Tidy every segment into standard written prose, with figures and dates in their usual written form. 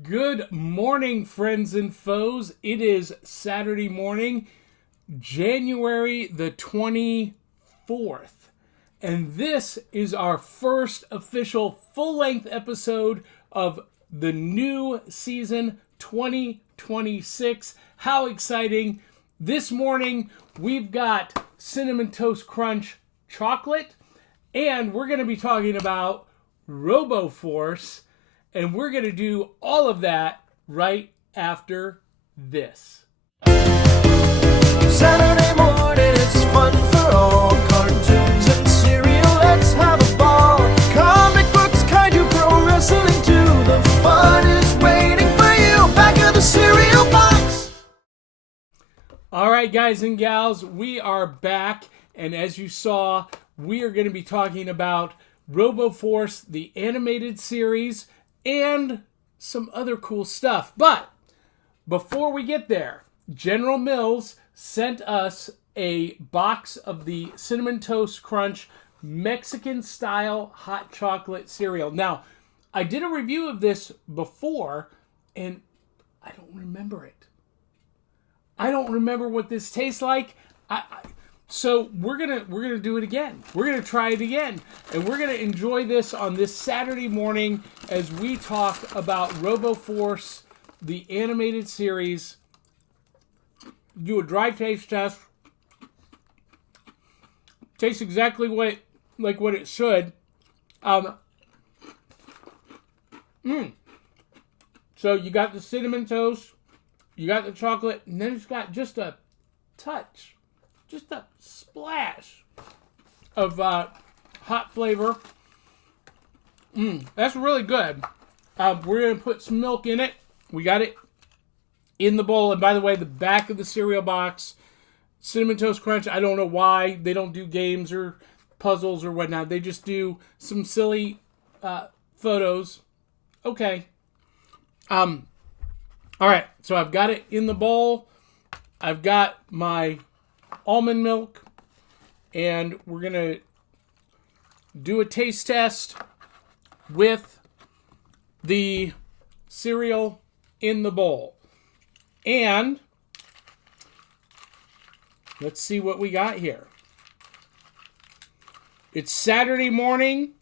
Good morning, friends and foes. It is Saturday morning, January the 24th. And this is our first official full-length episode of the new season 2026. How exciting. This morning, we've got Cinnamon Toast Crunch chocolate, and we're going to be talking about RoboForce. And we're going to do all of that right after this. Saturday morning, it's fun for all. Cartoons and cereal, let's have a ball. Comic books, kaiju, pro wrestling too. The fun is waiting for you back at the cereal box. All right, guys and gals, we are back. And as you saw, we are going to be talking about RoboForce, the animated series, and some other cool stuff. But before we get there, General Mills sent us a box of the Cinnamon Toast Crunch Mexican-style hot chocolate cereal. Now, I did a review of this before, and I don't remember it. I don't remember what this tastes like. So we're gonna do it again. We're gonna try it again, and we're gonna enjoy this on this Saturday morning as we talk about RoboForce, the animated series. Do a dry taste test. Tastes exactly what it should. So you got the cinnamon toast, you got the chocolate, and then it's got just a touch. Just a splash of hot flavor. That's really good. We're going to put some milk in it. We got it in the bowl. And by the way, the back of the cereal box, Cinnamon Toast Crunch, I don't know why they don't do games or puzzles or whatnot. They just do some silly photos. Okay. All right. So I've got it in the bowl. I've got my almond milk, and we're gonna do a taste test with the cereal in the bowl. And let's see what we got here. It's Saturday morning,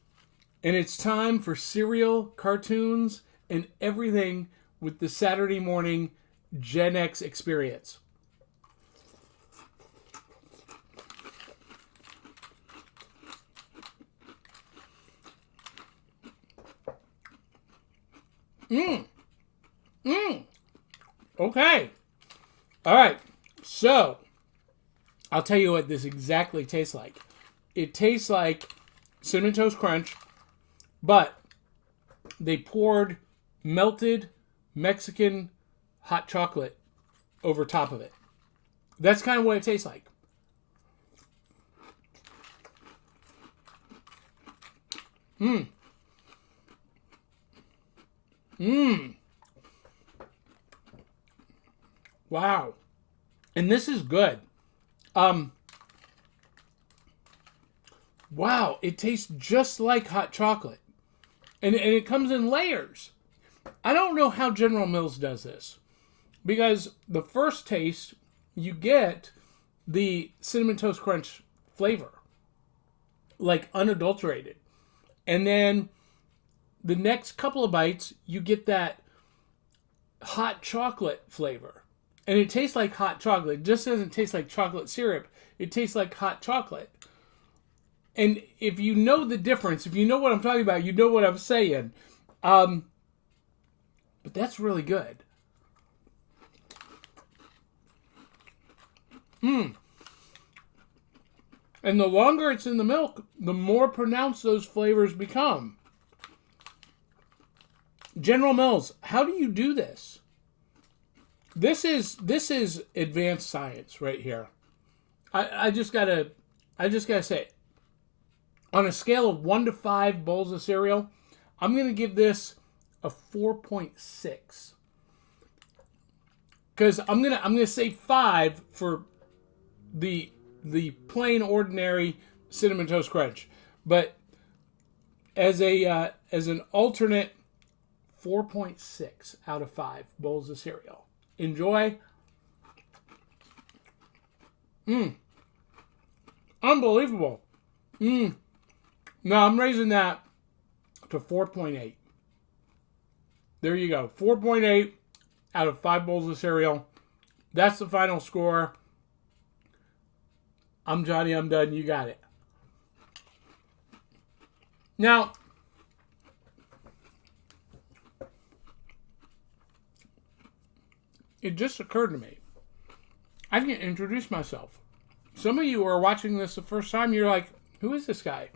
and it's time for cereal, cartoons, and everything with the Saturday morning Gen X experience. Okay. All right. So, I'll tell you what this exactly tastes like. It tastes like Cinnamon Toast Crunch, but they poured melted Mexican hot chocolate over top of it. That's kind of what it tastes like. Wow. And this is good. Wow, it tastes just like hot chocolate. And it comes in layers. I don't know how General Mills does this. Because the first taste, you get the Cinnamon Toast Crunch flavor. Like unadulterated. And then the next couple of bites, you get that hot chocolate flavor. And it tastes like hot chocolate. It just doesn't taste like chocolate syrup. It tastes like hot chocolate. And if you know the difference, if you know what I'm talking about, you know what I'm saying. But that's really good. And the longer it's in the milk, the more pronounced those flavors become. General Mills, how do you do this? This is advanced science right here. I just gotta say, on a scale of 1 to 5 bowls of cereal, I'm gonna give this a 4.6. Because I'm gonna say 5 for the plain ordinary Cinnamon Toast Crunch, but as an alternate 4.6 out of 5 bowls of cereal. Enjoy. Unbelievable. Now I'm raising that to 4.8. There you go. 4.8 out of 5 bowls of cereal. That's the final score. I'm Johnny. I'm done. You got it. Now, it just occurred to me. I can introduce myself. Some of you are watching this the first time. You're like, who is this guy?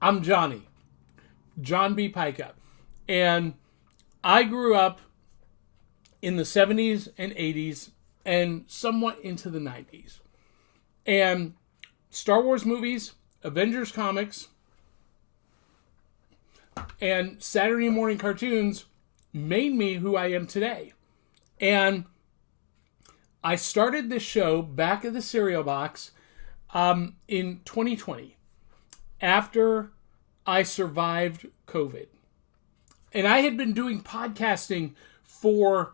I'm Johnny. John B. Pica. And I grew up in the 70s and 80s and somewhat into the 90s. And Star Wars movies, Avengers comics, and Saturday morning cartoons made me who I am today. And I started this show back at the cereal box in 2020 after I survived COVID. And I had been doing podcasting for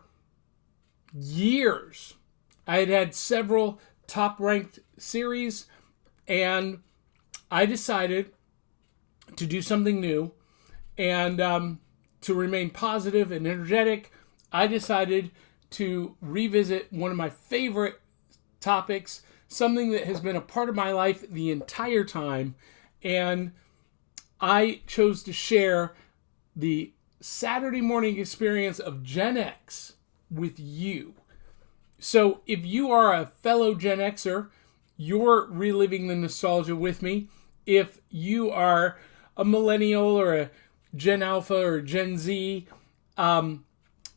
years. I had had several top-ranked series, and I decided to do something new. And to remain positive and energetic, I decided to revisit one of my favorite topics, something that has been a part of my life the entire time. And I chose to share the Saturday morning experience of Gen X with you. So if you are a fellow Gen Xer, you're reliving the nostalgia with me. If you are a millennial or a Gen Alpha or Gen Z,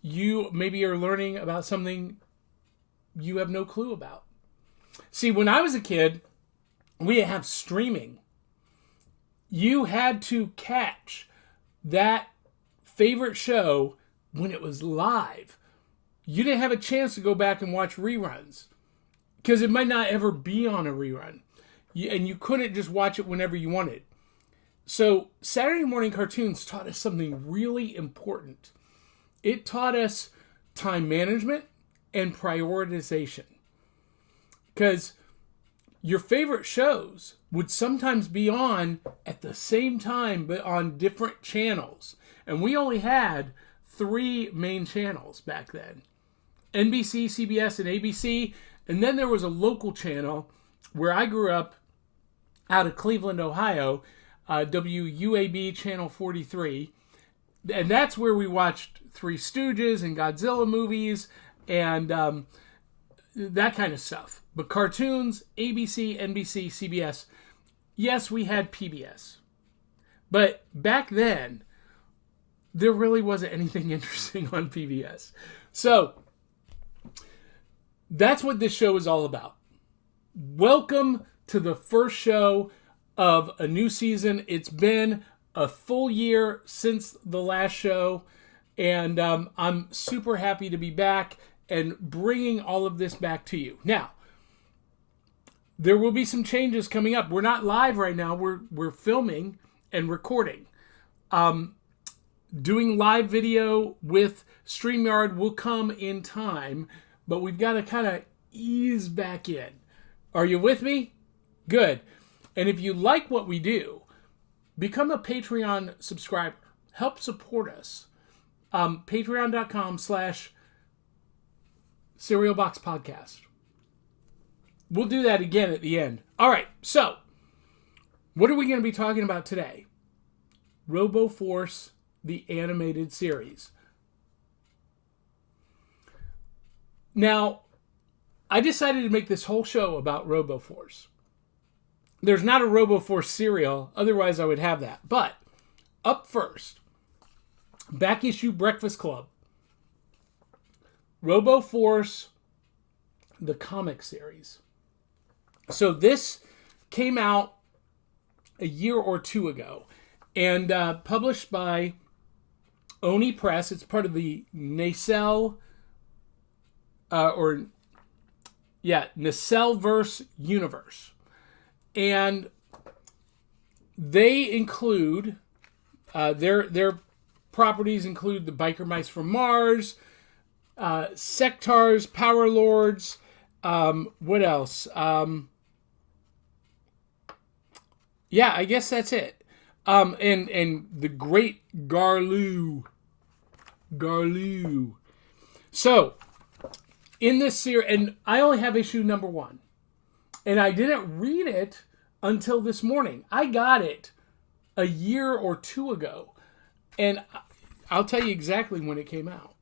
you maybe are learning about something you have no clue about. See, when I was a kid, we didn't have streaming. You had to catch that favorite show when it was live. You didn't have a chance to go back and watch reruns because it might not ever be on a rerun. And you couldn't just watch it whenever you wanted. So Saturday morning cartoons taught us something really important. It taught us time management and prioritization. Because your favorite shows would sometimes be on at the same time, but on different channels. And we only had 3 main channels back then. NBC, CBS, and ABC. And then there was a local channel where I grew up out of Cleveland, Ohio, WUAB Channel 43. And that's where we watched Three Stooges and Godzilla movies and that kind of stuff. But cartoons, ABC, NBC, CBS. Yes, we had PBS. But back then, there really wasn't anything interesting on PBS. So, that's what this show is all about. Welcome to the first show of a new season. It's been a full year since the last show, and I'm super happy to be back and bringing all of this back to you. Now, there will be some changes coming up. We're not live right now. We're filming and recording. Doing live video with StreamYard will come in time, but we've got to kind of ease back in. Are you with me? Good. And if you like what we do, become a Patreon subscriber. Help support us. Patreon.com/SerialBoxPodcast. We'll do that again at the end. All right, so what are we going to be talking about today? RoboForce, the animated series. Now, I decided to make this whole show about RoboForce. There's not a RoboForce cereal, otherwise I would have that. But, up first, Back Issue Breakfast Club. RoboForce, the comic series. So this came out a year or two ago and published by Oni Press. It's part of the Nacelle Nacelleverse universe. And they include, their properties include the Biker Mice from Mars, Sectars, Power Lords. What else? Yeah, I guess that's it. And the Great Garloo. So, in this series, and I only have issue number 1. And I didn't read it until this morning. I got it a year or 2 ago. And I'll tell you exactly when it came out.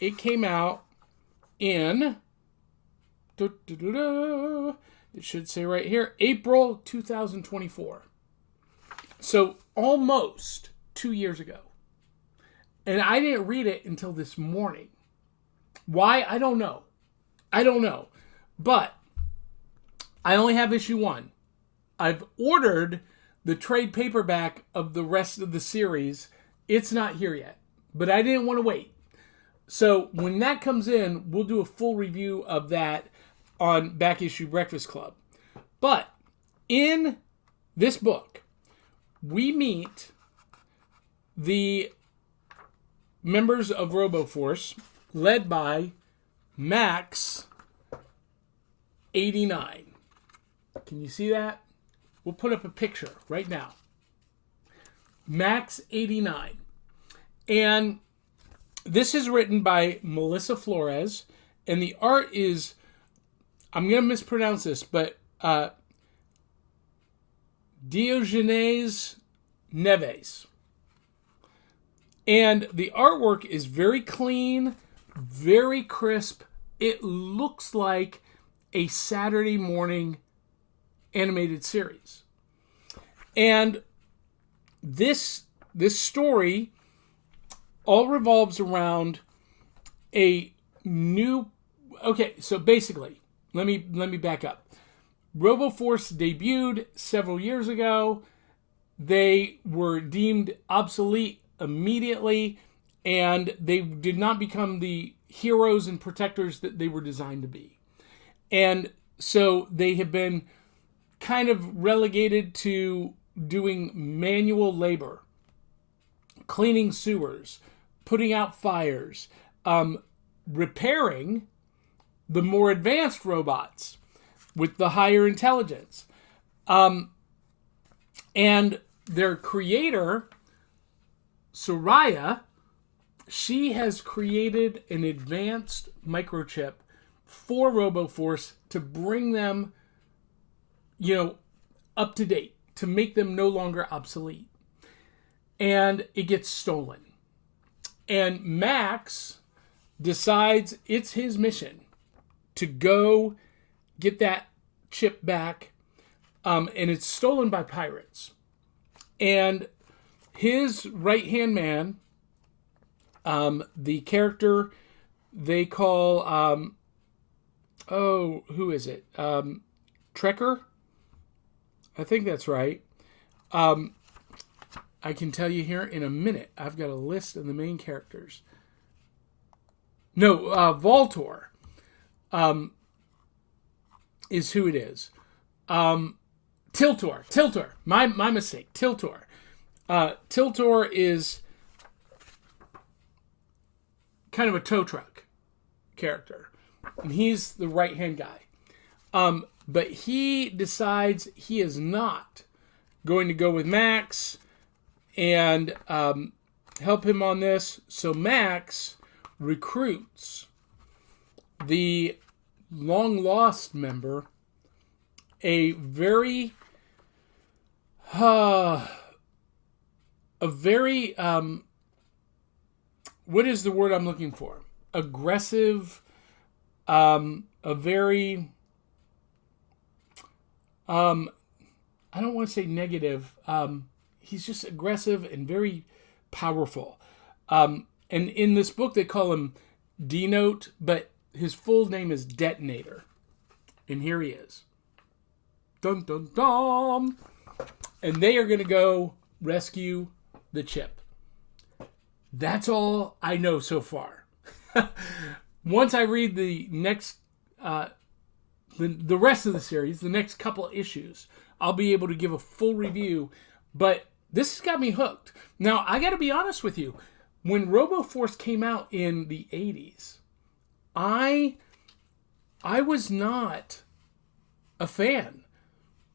It came out in... It should say right here, April 2024. So almost 2 years ago. And I didn't read it until this morning. Why? I don't know. But I only have issue 1. I've ordered the trade paperback of the rest of the series. It's not here yet. But I didn't want to wait. So when that comes in, we'll do a full review of that on Back Issue Breakfast Club. But in this book, we meet the members of RoboForce led by Max 89. Can you see that? We'll put up a picture right now. Max 89. And this is written by Melissa Flores, and the art is, I'm going to mispronounce this, but Diogenes Neves. And the artwork is very clean, very crisp. It looks like a Saturday morning animated series. And this story all revolves around a new... Okay, so basically, let me back up. RoboForce debuted several years ago. They were deemed obsolete immediately, and they did not become the heroes and protectors that they were designed to be. And so they have been kind of relegated to doing manual labor, cleaning sewers, putting out fires, repairing the more advanced robots with the higher intelligence. And their creator, Soraya, she has created an advanced microchip for RoboForce to bring them, up to date, to make them no longer obsolete. And it gets stolen. And Max decides it's his mission to go get that chip back. And it's stolen by pirates. And his right-hand man, the character they call, who is it? Trekker? I think that's right. I can tell you here in a minute. I've got a list of the main characters. No, Voltor is who it is. Tiltor. My mistake. Tiltor. Tiltor is kind of a tow truck character. And he's the right-hand guy. But he decides he is not going to go with Max and help him on this. So Max recruits the long-lost member, a very what is the word I'm looking for? Aggressive, a very, I don't want to say negative. He's just aggressive and very powerful. And in this book, they call him D-Note, but his full name is Detonator. And here he is. Dun, dun, dun. And they are going to go rescue the chip. That's all I know so far. Once I read the next, the rest of the series, the next couple issues, I'll be able to give a full review. But this has got me hooked. Now, I got to be honest with you. When RoboForce came out in the 80s, I was not a fan.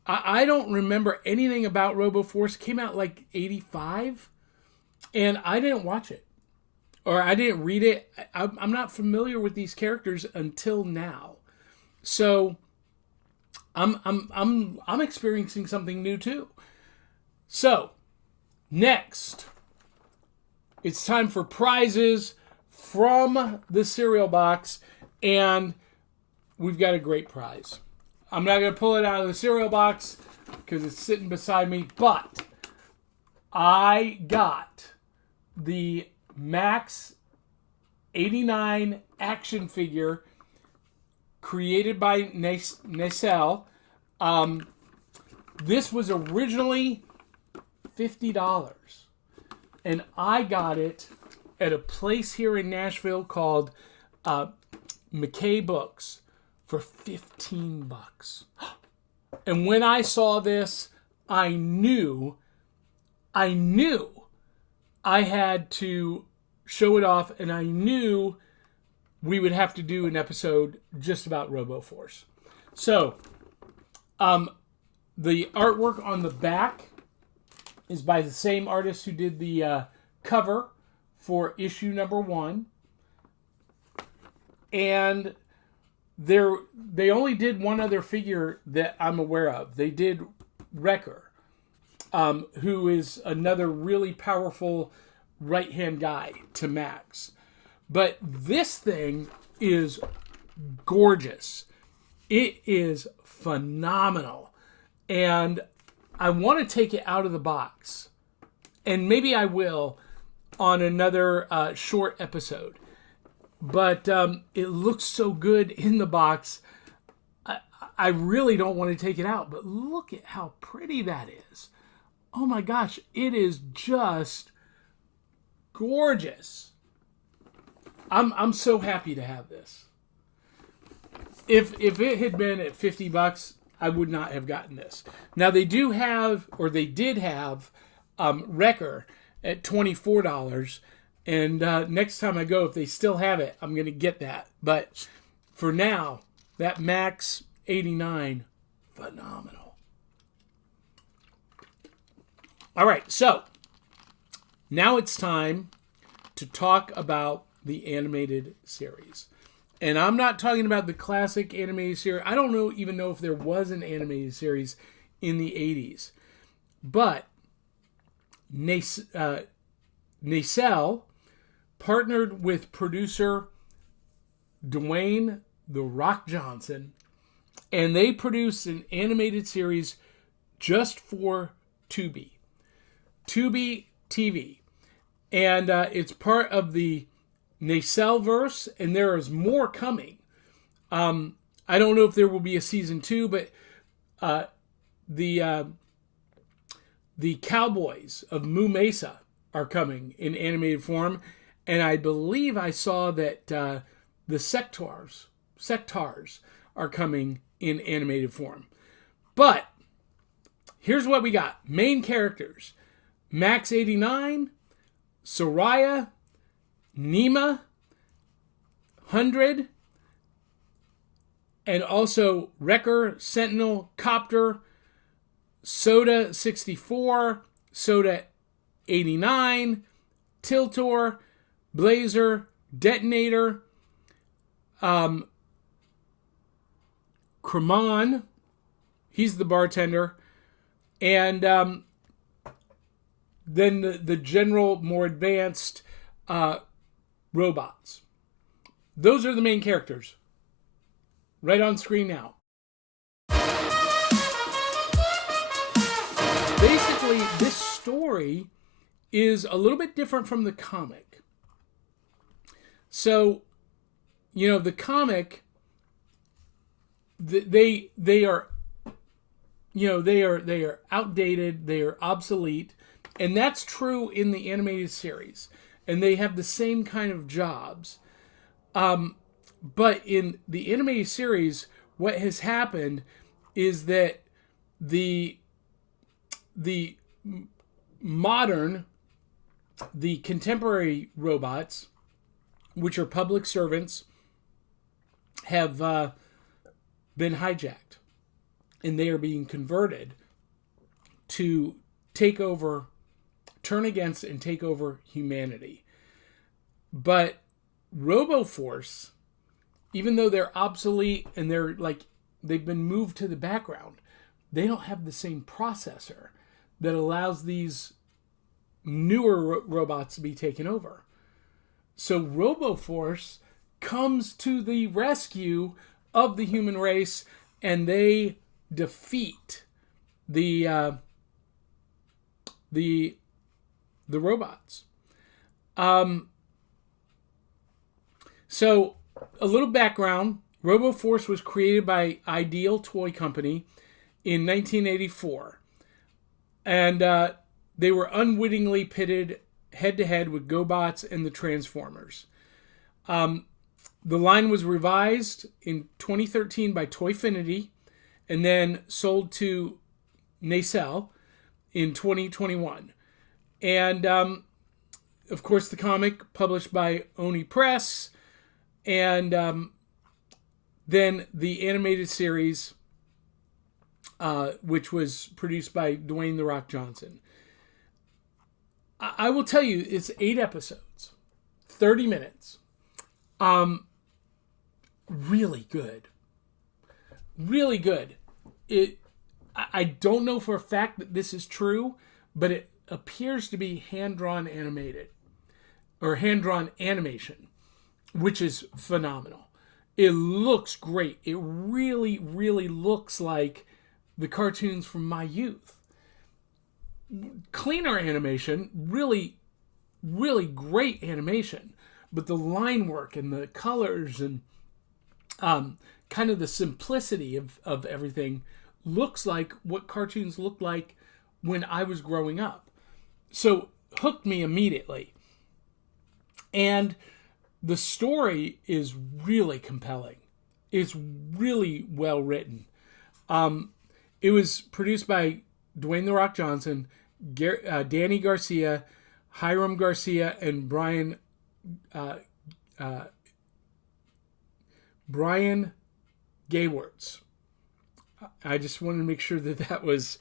I don't remember anything about RoboForce. It came out like 85, and I didn't watch it. Or I didn't read it. I'm not familiar with these characters until now. So I'm experiencing something new too. So next, it's time for prizes from the cereal box, and we've got a great prize. I'm not going to pull it out of the cereal box because it's sitting beside me, but I got the Max 89 action figure created by Nacelle. This was originally $50, and I got it at a place here in Nashville called McKay Books for $15. And when I saw this, I knew I had to show it off, and I knew we would have to do an episode just about RoboForce. So, the artwork on the back is by the same artist who did the cover for issue number 1. And they only did one other figure that I'm aware of. They did Wrecker, who is another really powerful right-hand guy to Max. But this thing is gorgeous. It is phenomenal. And I want to take it out of the box. And maybe I will on another short episode. But it looks so good in the box. I really don't want to take it out. But look at how pretty that is. Oh my gosh. It is just gorgeous. I'm so happy to have this. If it had been at $50, I would not have gotten this. Now they did have Wrecker at $24. And next time I go, if they still have it, I'm going to get that. But for now, that Max 89, phenomenal. All right, so now it's time to talk about the animated series. And I'm not talking about the classic animated series. I don't even know if there was an animated series in the 80s. But Nacelle partnered with producer Dwayne "The Rock" Johnson, and they produced an animated series just for Tubi TV. And it's part of the Nacelle-verse, and there is more coming. I don't know if there will be a season 2, but the Cowboys of Moo Mesa are coming in animated form, and I believe I saw that the Sectars are coming in animated form. But here's what we got. Main characters: Max 89, Soraya, Nema, 100, and also Wrecker, Sentinel, Copter, Soda 64, Soda 89, Tiltor, Blazer, Detonator, Cremon, he's the bartender, and then the general, more advanced robots. Those are the main characters. Right on screen now. Basically, this story is a little bit different from the comic. So, the comic, they are outdated, they are obsolete, and that's true in the animated series. And they have the same kind of jobs. But in the animated series, what has happened is that the the contemporary robots, which are public servants, have been hijacked, and they are being converted to turn against and take over humanity. But RoboForce, even though they're obsolete and they've been moved to the background, they don't have the same processor that allows these newer robots to be taken over. So RoboForce comes to the rescue of the human race, and they defeat the robots. So a little background: RoboForce was created by Ideal Toy Company in 1984, and they were unwittingly pitted head-to-head with GoBots and the Transformers. The line was revised in 2013 by Toyfinity and then sold to Nacelle in 2021. And, of course, the comic published by Oni Press, and then the animated series, which was produced by Dwayne "The Rock" Johnson. I will tell you, it's 8 episodes, 30 minutes. Really good. Really good. I don't know for a fact that this is true, but it appears to be hand-drawn animated, or hand-drawn animation, which is phenomenal. It looks great. It really, really looks like the cartoons from my youth. Cleaner animation, really, really great animation, but the line work and the colors and kind of the simplicity of everything looks like what cartoons looked like when I was growing up. So hooked me immediately. And the story is really compelling. It's really well written. It was produced by Dwayne "The Rock" Johnson, Danny Garcia, Hiram Garcia, and Brian Gayworts. I just wanted to make sure that was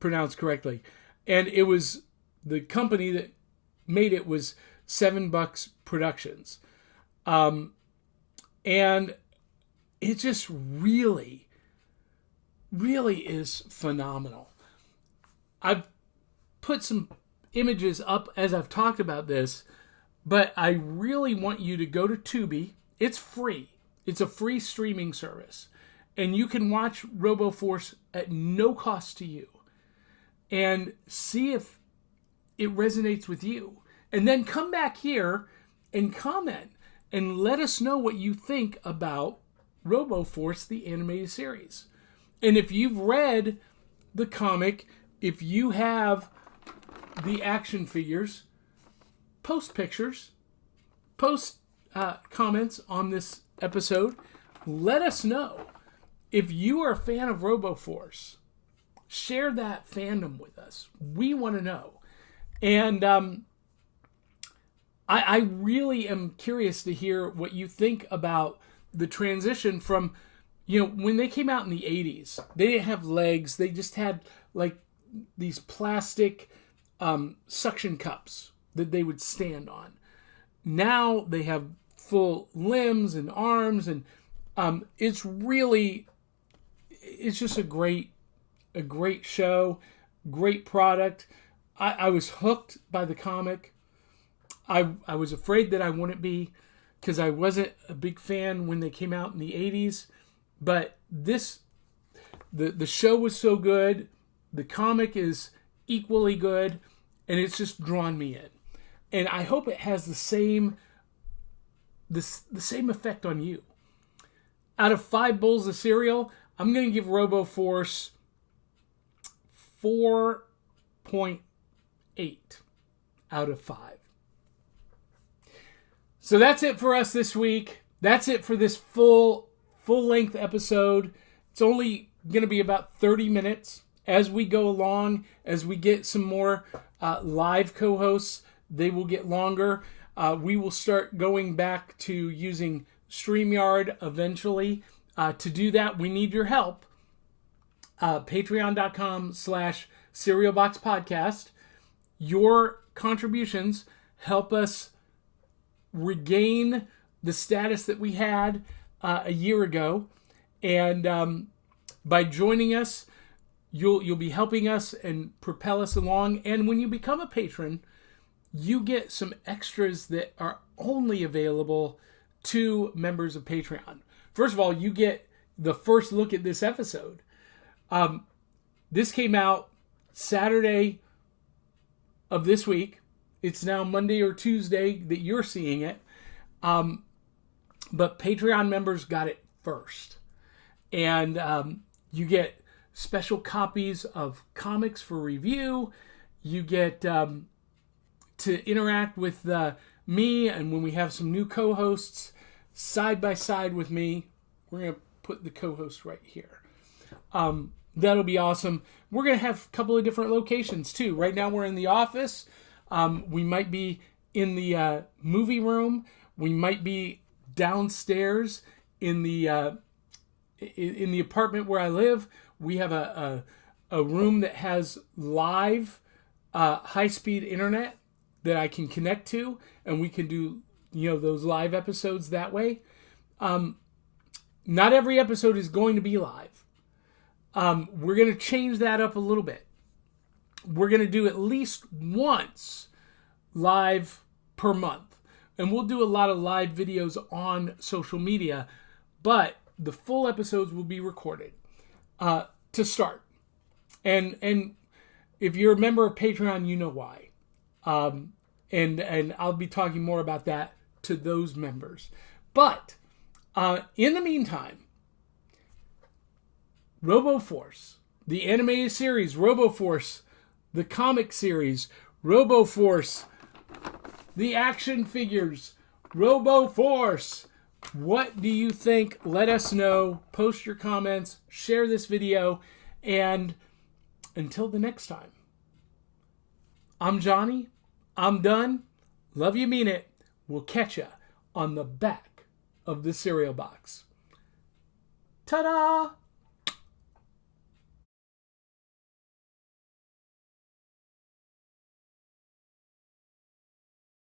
pronounced correctly. And it was the company that made it was $7 Productions. And it just really, really is phenomenal. I've put some images up as I've talked about this, but I really want you to go to Tubi. It's free. It's a free streaming service. And you can watch RoboForce at no cost to you and see if it resonates with you. And then come back here and comment and let us know what you think about RoboForce, the animated series. And if you've read the comic, if you have the action figures, post pictures, post comments on this episode. Let us know. If you are a fan of RoboForce, share that fandom with us. We want to know. And I really am curious to hear what you think about the transition from, when they came out in the 80s, they didn't have legs. They just had like these plastic suction cups that they would stand on. Now they have full limbs and arms, and it's just a great show, great product. I was hooked by the comic. I was afraid that I wouldn't be, because I wasn't a big fan when they came out in the 80s. But the show was so good. The comic is equally good, and it's just drawn me in. And I hope it has the same effect on you. Out of 5 bowls of cereal, I'm going to give RoboForce 4.8 out of 5. So that's it for us this week. That's it for this full-length episode. It's only going to be about 30 minutes. as we go along, as we get some more live co-hosts, they will get longer. We will start going back to using StreamYard eventually. To do that, we need your help. Patreon.com/SerialBoxPodcast. Your contributions help us regain the status that we had a year ago. And by joining us, you'll be helping us and propel us along. And when you become a patron, you get some extras that are only available to members of Patreon. First of all, you get the first look at this episode. This came out Saturday of this week. It's now Monday or Tuesday that you're seeing it. But Patreon members got it first. And you get special copies of comics for review. You get to interact with me, and when we have some new co-hosts side by side with me, we're going to put the co-host right here. That'll be awesome. We're going to have a couple of different locations too. Right now we're in the office. We might be in the movie room. We might be downstairs in the apartment where I live. We have a room that has live high-speed internet that I can connect to, and we can do those live episodes that way. Not every episode is going to be live. We're going to change that up a little bit. We're going to do at least once live per month. And we'll do a lot of live videos on social media, but the full episodes will be recorded to start. And if you're a member of Patreon, you know why. And I'll be talking more about that to those members. But in the meantime, RoboForce, the animated series, RoboForce, the comic series, RoboForce, the action figures, RoboForce. What do you think? Let us know. Post your comments. Share this video. And until the next time, I'm Johnny. I'm done. Love you, mean it. We'll catch ya on the back of the cereal box. Ta-da!